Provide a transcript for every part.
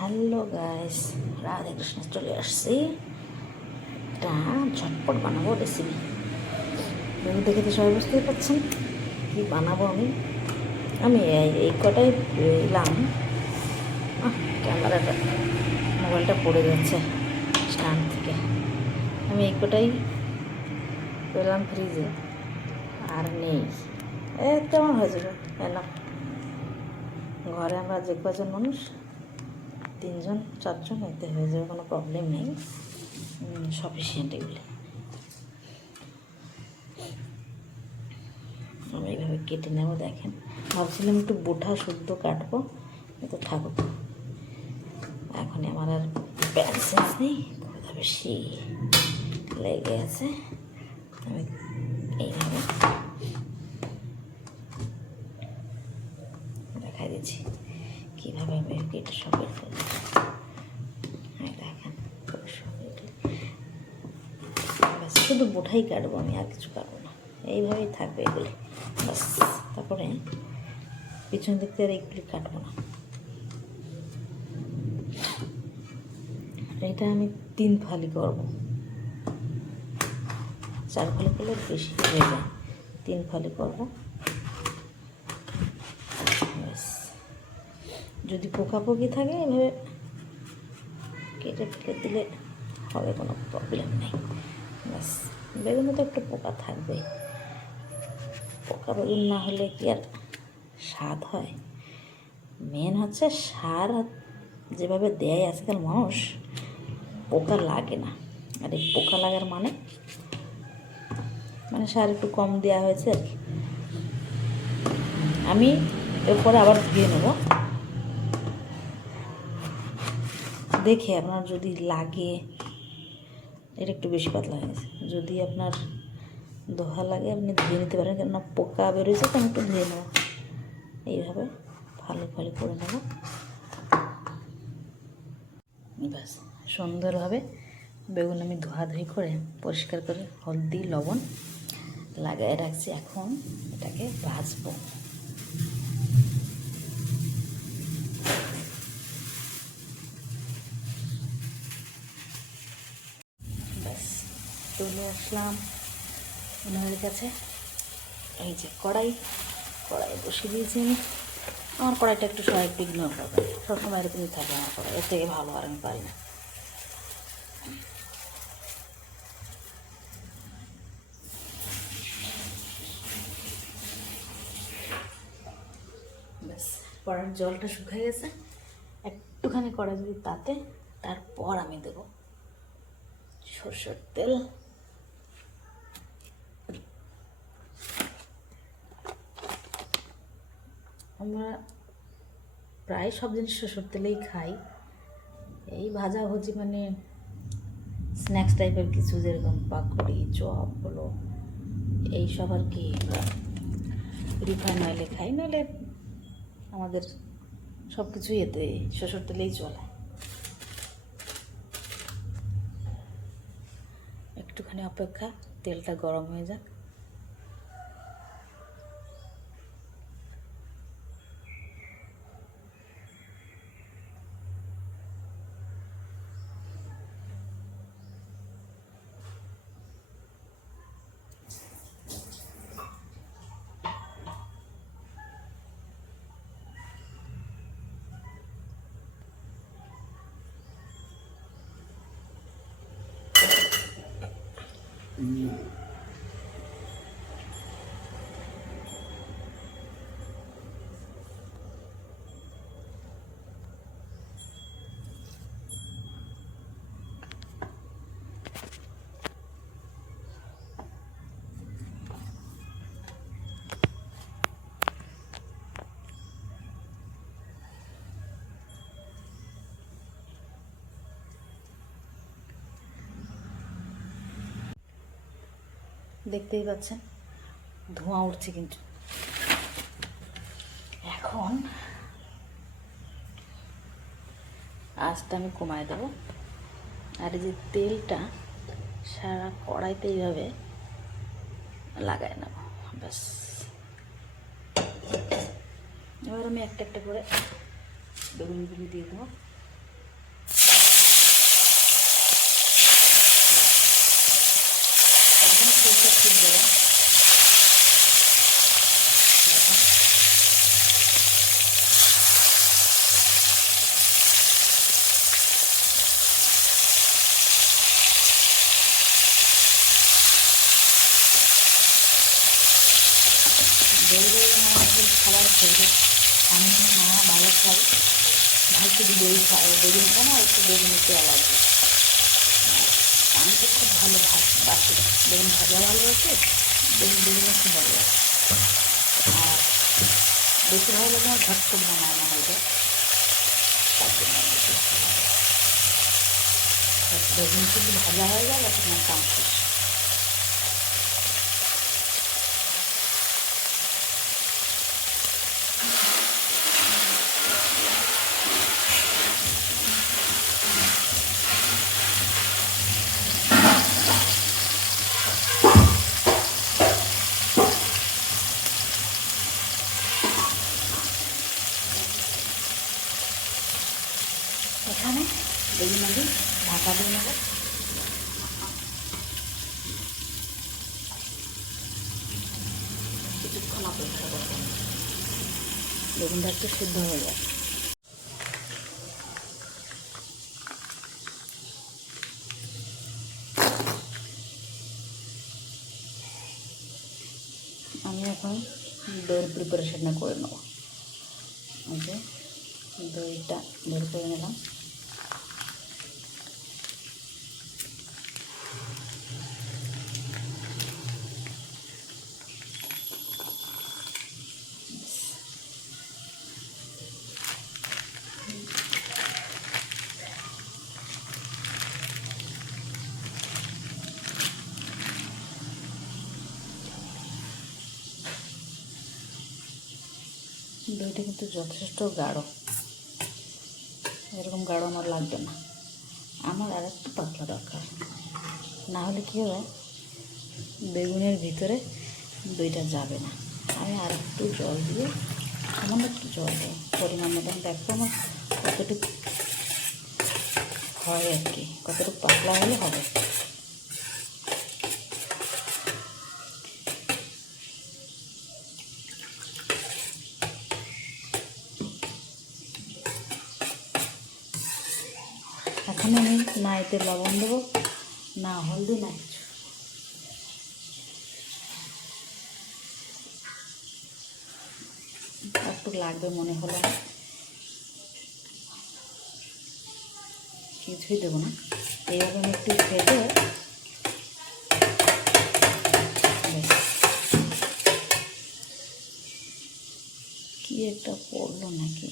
Hello guys, Radhe Krishna. চলে আসছি একটা ঝটপট বানাবো রেসিপি। মেনু দেখে তো সবাই বুঝতেই পারছেন কী বানাবো। আমি এই কটাই পেলাম। ক্যামেরাটা মোবাইলটা পড়ে যাচ্ছে স্ট্যান্ড থেকে। আমি এই কটাই পেলাম ফ্রিজে, আর নেই। কেমন হয়ে যাবে কেন? ঘরে আমরা যে কজন মানুষ, 3জন 4জন, এতে হয়ে যাবে, কোনো প্রবলেম নেই, সাফিসিয়েন্ট এগুলি। আমি এইভাবে কেটে নেব। দেখেন, ভাবছিলাম একটু বোঠা শুদ্ধ কাটবো, কিন্তু থাকুক। এখনই আমার আর প্যান্সেন্স নেই, কথা বেশি লেগে আছে। আমি এইভাবে দেখাই দিচ্ছি কীভাবে আমি কেটে সব বের করবো। দেখেন, শুধু বোঠাই কাটবো আমি, আর কিছু কাটবো না। এইভাবেই থাকবে এগুলি, বাস। তারপরে পিছন দিক থেকে আর এগুলি কাটবো না। এটা আমি 3 ফালি করবো, 4 ফালি করলে বেশি হয়ে যায়। 3 ফালি করবো। যদি পোকাপোকি থাকে এভাবে কেটে ফেলে দিলে হবে, কোনো প্রবলেম নেই। ব্যাস, বেগুনে তো একটু পোকা থাকবে। পোকা বেগুন না হলে কি আর স্বাদ হয়? মেন হচ্ছে সার যেভাবে দেয় আজকাল মানুষ, পোকা লাগে না। আর এই পোকা লাগার মানে সার একটু কম দেওয়া হয়েছে আর কি। আমি এরপরে আবার ধুয়ে নেব, দেখে আপনার যদি লাগে। এটা একটু বেশি পাতলা হয়ে গেছে, যদি আপনার দোহা লাগে আপনি ধুয়ে নিতে পারেন, কেননা পোকা বেরোয়েছে তো আমি একটু ধুয়ে নেব। এইভাবে ভালো ভালো করে নেব। ব্যাস, সুন্দরভাবে বেগুন আমি ধোয়াধুয়ি করে পরিষ্কার করে হলদি লবণ লাগাই রাখছি। এখন এটাকে ভাজবো। ব্যাস, চলে আসলাম ওনাদের কাছে। এই যে কড়াই বসিয়ে দিয়েছি আমি। আমার কড়াইটা একটু সবাই একটু ইগনোর করবে, সবসময় এরকমই থাকে আমার কড়াই, এর থেকে ভালো আর আমি পারি না। ব্যাস, কড়ার জলটা শুকিয়ে গেছে। একটুখানি কড়া যদি তাতে, তারপর আমি দেবো সরষের তেল। আমরা প্রায় সব জিনিস সরষের তেলেই খাই। এই ভাজা ভুজি মানে স্ন্যাক্স টাইপের কিছু, যেরকম পাকড়ি চপ হলো, এইসব আর কি রিফাইন অয়েলে খাই। নাহলে আমাদের সব কিছুই এতে সরষের তেলেই চলে। একটুখানি অপেক্ষা, তেলটা গরম হয়ে যাক। দেখতেই পাচ্ছেন ধোঁয়া উঠছে, কিন্তু এখন আঁচটা আমি কমায় দেবো। আর এই যে তেলটা সারা কড়াইতে এইভাবে লাগায় নেব। ব্যাস, এবার আমি একটা একটা করে বেগুনগুলি দিয়ে দেবো। ওষুধ দেওয়া। দই আমাদের খাবার ফেভারিট। আমি মা ভালো খাই, ভাই শুধু দই খাই, বেগুন খায় না, একটু বেগুনের অ্যালার্জি। আমি তো খুব ভালো বাসি, বেগুন ভাজা ভালোবাসে, বেগুনও খুব ভালোবাসে। আর বেশি ভালো লাগে আমার ঝটপট বানায় না হয়তো, তার জন্য বেশি ভালো লাগে। বেগুন শুধু ভাজা হয়ে যায় আপনার কাম শেষ। এখানে বেগুন আমি ঢাকা দিয়ে নেব। কিছুক্ষণ অপেক্ষা করব, বেগুনটা একটু সিদ্ধ হয়ে যায়। আমি এখন দইয়ের প্রিপারেশনটা করে নেব। এই যে দইটা বের করে নিলাম। দইটা কিন্তু যথেষ্ট গাঢ়, এরকম গাঢ় আমার লাগবে না, আমার আর একটু পাতলা দরকার। না হলে কী হবে, বেগুনের ভিতরে দইটা যাবে না। আমি আর একটু জল দিয়ে, সামান্য একটু জল দেবো পরিমাণ মতন। দেখো আমার কতটুকু হয় আর কি, কতটুকু পাতলা হলে হবে। এখন আমি না এতে লবণ দেবো, না হলদি, না কিছু। একটু লাগবে মনে হলো না, কিছুই দেবো না। এইভাবে আমি একটু ফেটে কি একটা পড়লো নাকি,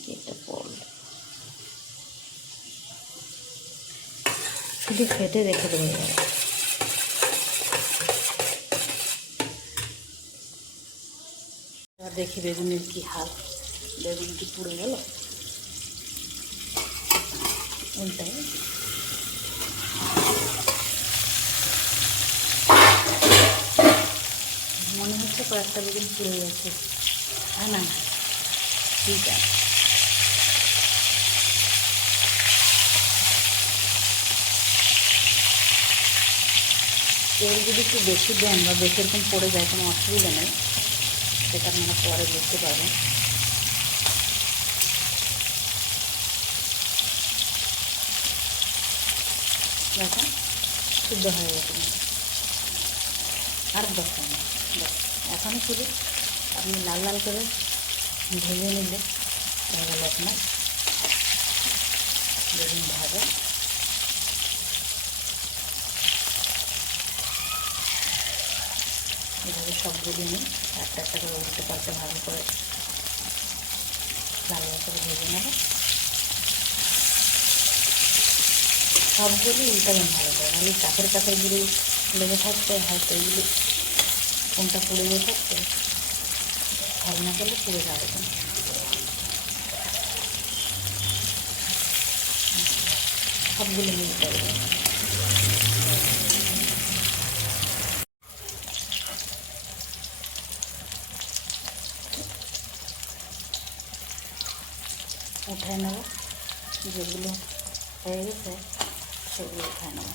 কি একটা পড়লো, শুধু ফেটে রেখে দেবো। এবার দেখি বেগুনের কি হাল, বেগুন কি পুড়ে গেল। উল্টাই মনে হচ্ছে কয়েকটা বেগুন পুড়ে গেছে। হ্যাঁ না, ঠিক আছে। তেল যদি একটু বেশি দেন বা বেশি এরকম পড়ে যায়, কোনো অসুবিধা নেই, সেটা আপনারা পরে বুঝতে পারবেন। দেখুন সিদ্ধ হয়ে গেছে, আর দরকার নেই। এখনই শুধু আপনি লাল লাল করে ভেজে নিলে হয়ে গেল আপনার বেগুন ভাজা। এভাবে সবগুলি নিয়ে একটা একটা করে উল্টে পাল্টে ভালো করে লাল লাল করে ভেজে নেব। সবগুলি উল্টাবেন ভালো করে, নাহলে কাঠের কাঠেরগুলি লেগে থাকতে হয়তো এগুলি কোনটা পুড়ে গিয়ে থাকতে, ভালো না করলে পুড়ে যাবে। সবগুলো মিলতে হবে। উঠায় নেব, যেগুলো হয়ে গেছে সেগুলো খাই নেব।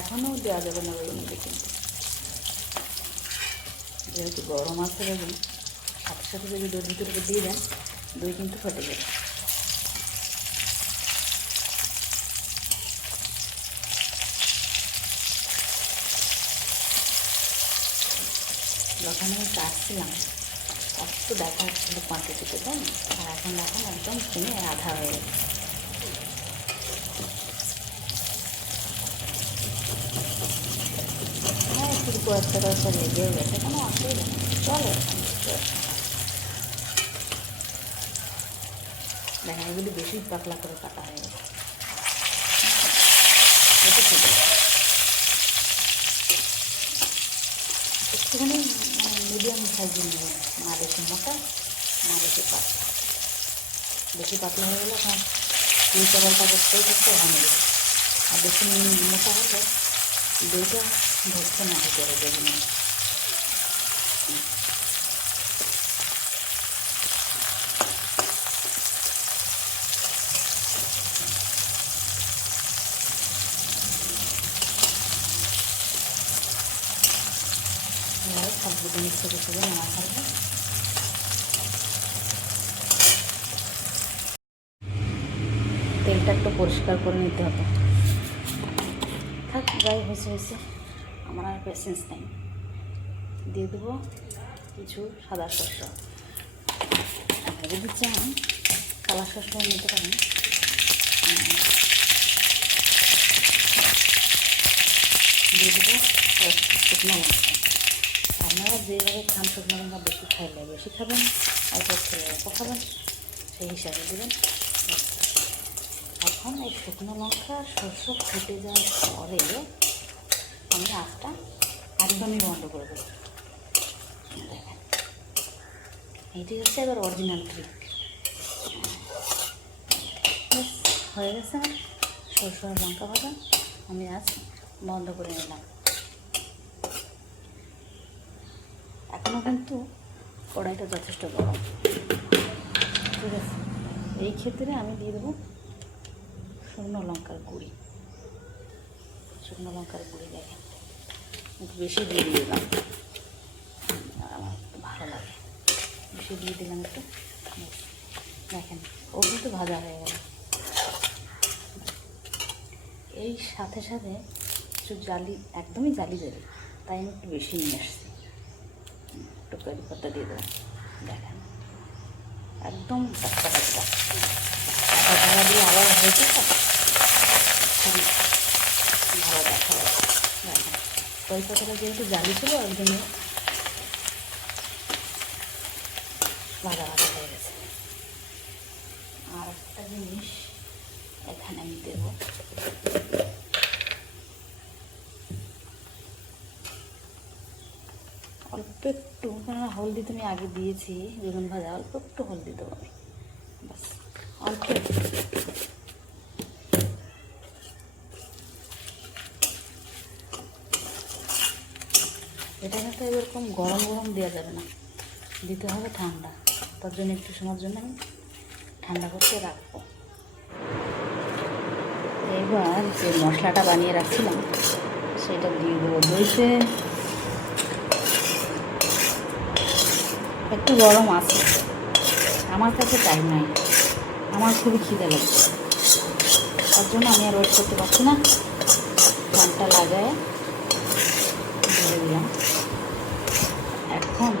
এখনও দেওয়া যাবে না বেগুন দিয়ে, কিন্তু যেহেতু গরম আছে বেগুন, সাথে সাথে যদি দই ভিতরে দিয়ে দেন, দই কিন্তু ফেটে যাবে। যখন আমি কাটছিলাম একটু দেখা যাচ্ছিল কোয়ান্টিটিতে, তাই আর এখন দেখুন একদম কিনে আধা হয়ে গেছে। হ্যাঁ, একটু কয়েকটা লেগেও গেছে, কোনো অসুবিধা নেই, চলে। দেখেন এগুলি বেশি পাতলা করে কাটা হয়ে গেছে, এটা ঠিক আছে। একটুখানি মিডিয়াম সাইজের নেবেন, না বেশি মোটা না বেশি পাতলা। বেশি পাতলা হয়ে গেলে এখন উল্টো পাল্টা করতেই করতে ভাঙে দেবে, আর বেশি মোটা হলে দইটা ধরছে না ভিতরে বেগুনে। সবগুলো মিক্স করে দেবে নাড়া ছাড়বে। তেলটা একটু পরিষ্কার করে নিতে হবে। থাক, যাই হয়েছে, আমার আর পেশেন্স নেই। দিয়ে দেবো কিছু সাদা শস্য। আপনি যদি চান কালা শস্য নিতে পারেন। দিয়ে দেবো শুকনো লঙ্কা। আপনারা যেভাবে খান, শুকনো লঙ্কা বেশি খাইলে বেশি খাবেন, অল্প খেলে অল্প খাবেন, সেই হিসাবে দেবেন। এখন এই শুকনো লঙ্কা শস্য ফুটে যাওয়ার পরে আমি আঁচটা একদমই বন্ধ করে দেবো। দেখেন, এইটি হচ্ছে এবার অরিজিনাল ট্রিক। হয়ে গেছে আমার সরষে আর লঙ্কা ভাজা, আমি আজ বন্ধ করে নিলাম। এখনও কিন্তু কড়াইটা যথেষ্ট গরম, ঠিক আছে। এই ক্ষেত্রে আমি দিয়ে দেবো শুকনো লঙ্কার গুঁড়ি। শুকনো লঙ্কার গুঁড়ি দেখেন একটু বেশি দিয়ে দিলাম, আমার একটু ভালো লাগে, বেশি দিয়ে দিলাম একটু। দেখেন ও কিন্তু ভাজা হয়ে গেল। এই সাথে সাথে একটু জালি, একদমই জালি দেবে, তাই আমি একটু বেশি নিয়ে আসছি। একটু কারি পাতা দিয়ে দেবো। দেখেন একদম টাটকা টাটকা ভাজা দিয়ে আবার হয়েছে, খুবই ভালো দেখা যাচ্ছে। দেখেন কারি পাতাটা যেহেতু জালি ছিল, একদমই ভাজা ভাজা হয়ে গেছে। আর একটা জিনিস এখানে আমি দেবো, অল্প একটু, কেননা হলদি তুমি আগে দিয়েছি বেগুন ভাজা, অল্প একটু হলদি দেবো আমি, বাস অল্প একটু। এটা কিন্তু এরকম গরম গরম দেওয়া যাবে না, দিতে হবে ঠান্ডা। তার জন্য একটু সময়ের জন্য আমি ঠান্ডা করতে রাখবো। এবার যে মশলাটা বানিয়ে রাখছিলাম সেটা দিয়ে দেবো। দইতে একটু গরম আছে, আমার কাছে টাইম নাই, আমার খুবই খিদে লাগছে, তার জন্য আমি আর ওয়েট করতে পারছি না। ফ্যানটা লাগায় ধরে দিলাম। এখন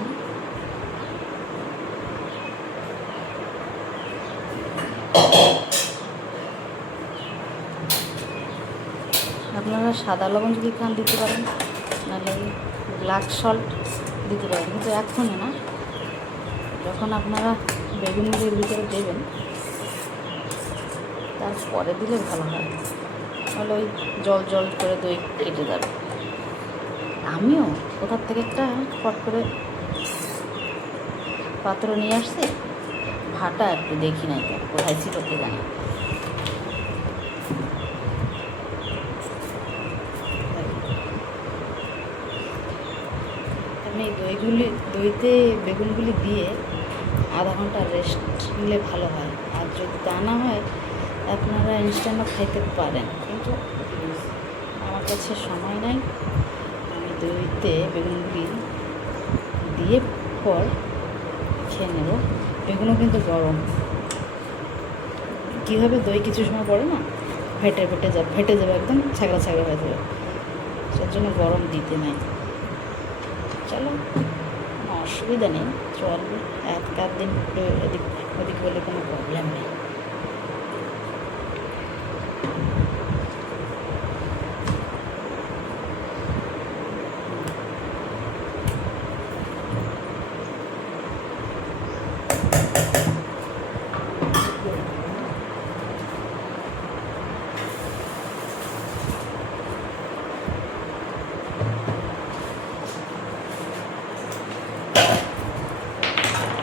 আপনারা সাদা লবণ যদি খান দিতে পারেন, নাহলে ব্ল্যাক সল্ট দিতে পারেন, কিন্তু এখনই না, যখন আপনারা বেগুনের ভিতরে দেবেন তারপরে দিলে ভালো হয়, নাহলে ওই জল জল করে দই কেটে যাবে। আমিও কোথার থেকে একটা ফট করে পাত্র নিয়ে আসছি, ভাটা একটু দেখি নাই কোথায় ছিল কে জানি। আমি দইতে বেগুনগুলি দিয়ে আধা ঘন্টা রেস্ট নিলে ভালো হয়। যদি তা না হয় আপনারা ইনস্ট্যান্টও খাইতে পারেন, কিন্তু আমার কাছে সময় নাই। আমি দইতে বেগুনগুলি দিয়ে পর খেয়ে নেব। বেগুনও কিন্তু গরম, কীভাবে দই কিছু সময় পরে না ফেটে যাবে, একদম ছাগড়া ছাগড়া হয়ে যাবে, সের জন্য গরম দিতে নাই। চলো, অসুবিধা নেই, চলবে, এক আধ দিন এদিক ওদিক হলে কোনো প্রবলেম নেই।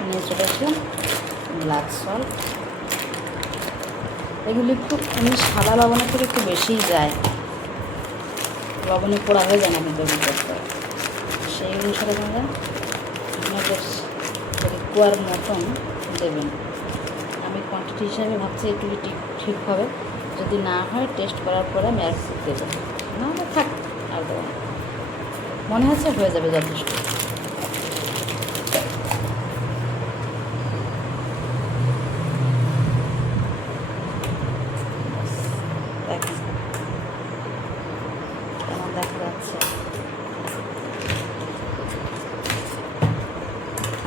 নিয়ে চলে আসলাম ব্ল্যাক সল্ট। এগুলি একটু এমনি সাদা লবণের থেকে একটু বেশিই যায়, লবণে পোড়া হয়ে যায় না কিন্তু ভিতরটা, সেই অনুসারে আপনারা আপনাদের কুয়ার মতন দেবেন। আমি কোয়ান্টিটি হিসাবে ভাবছি একটু ঠিক হবে, যদি না হয় টেস্ট করার পরে আমি আর দেবো, না হলে থাক, আর দেবো না। মনে হচ্ছে হয়ে যাবে যথেষ্ট। দেখেন কেমন দেখা যাচ্ছে।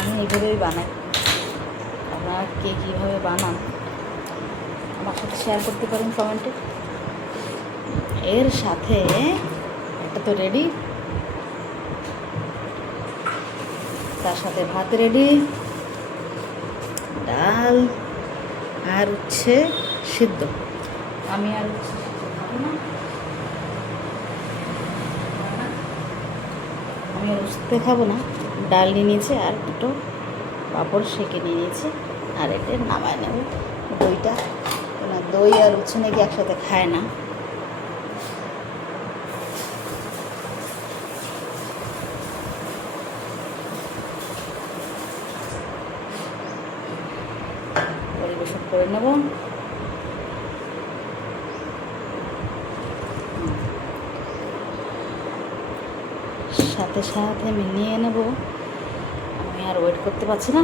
আমি এইভাবেই বানাই, আপনারা কে কীভাবে বানান আমার সাথে শেয়ার করতে পারেন কমেন্টে। এর সাথে একটা তো রেডি, তার সাথে ভাত রেডি, ডাল আর হচ্ছে সিদ্ধ। আমি আর হচ্ছে খাবো না, আমি আর উঠতে খাবো না। ডাল নিয়ে নিয়েছি আর দুটো পাঁপড় সেঁকে নিয়ে নিয়েছি, আর এটা নামায় নেব। দইটা না, দই আর উচ্ছে নাকি একসাথে খায় না। পরিবেশন করে নেব। সাথে সাথে আমি নিয়ে নেব, আমি আর ওয়েট করতে পারছি না।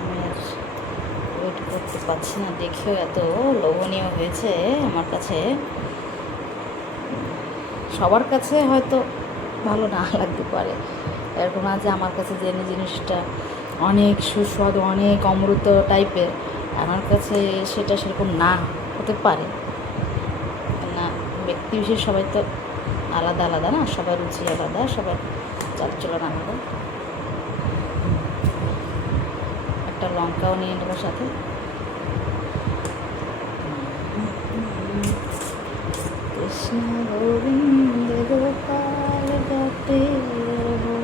আমি আর ওয়েট করতে পারছি না, দেখেও এত লোভনীয় হয়েছে আমার কাছে। সবার কাছে হয়তো ভালো না লাগতে পারে, এরকম আছে আমার কাছে যে জিনিসটা অনেক সুস্বাদু, অনেক অমৃত টাইপের, আমার কাছে সেটা সেরকম না হতে পারে না। ব্যক্তি বিশেষ সবাই তো আলাদা আলাদা না, সবার রুচি আলাদা, সবার চালচলন আলাদা। একটা লঙ্কাও নিয়ে নেবো সাথে। কৃষ্ণ গোবিন্দ গোপাল গাতে রবো।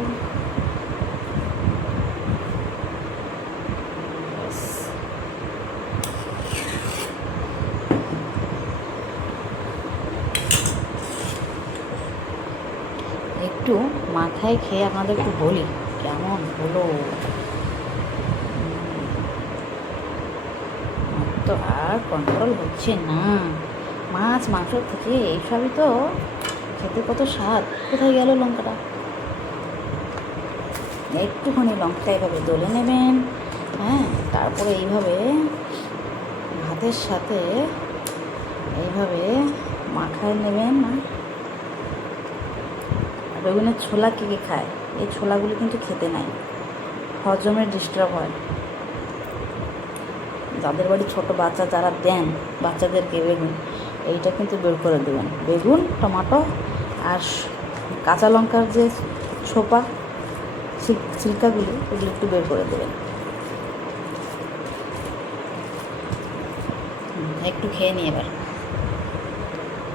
একটু মাথায় খেয়ে আপনাদের একটু বলি কেমন হলো। তো আর কন্ট্রোল হচ্ছে না, মাছ মাংস থেকে এইসবই তো খেতে কত স্বাদ। কোথায় গেল লঙ্কাটা? একটুখানি লঙ্কা এইভাবে দলে নেবেন, হ্যাঁ, তারপরে এইভাবে ভাতের সাথে এইভাবে মাখায় নেবেন না। বেগুনের ছোলা কে কে খায়? এই ছোলাগুলি কিন্তু খেতে নাই, হজমের ডিস্টার্ব হয়। যাদের বাড়ি ছোটো বাচ্চা যারা দেন বাচ্চাদেরকে বেগুন, এইটা কিন্তু বের করে দেবেন। বেগুন, টমেটো আর কাঁচা লঙ্কার যে ছোপা ছিলকাগুলি, ওগুলো একটু বের করে দেবেন। একটু খেয়ে নিয়ে এবার।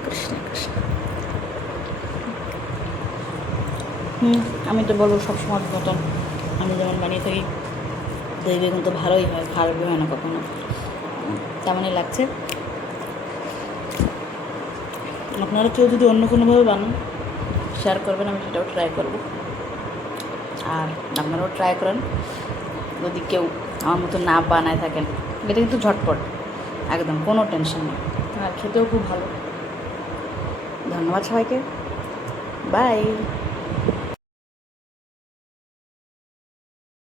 কৃষ্ণ কৃষ্ণ। আমি তো বলবো সবসময় মতন আমি যেমন বানিয়ে থাকি, দই বেগুন তো ভালোই হয়, খারাপই হয় না কখনো। তেমনই লাগছে। আপনারা কেউ যদি অন্য কোনোভাবে বানান শেয়ার করবেন, আমি সেটাও ট্রাই করবো। আর আপনারাও ট্রাই করেন যদি কেউ আমার মতো না বানায় থাকেন। এটা কিন্তু ঝটপট, একদম কোনো টেনশন নেই, আর খেতেও খুব ভালো। ধন্যবাদ সবাইকে, বাই।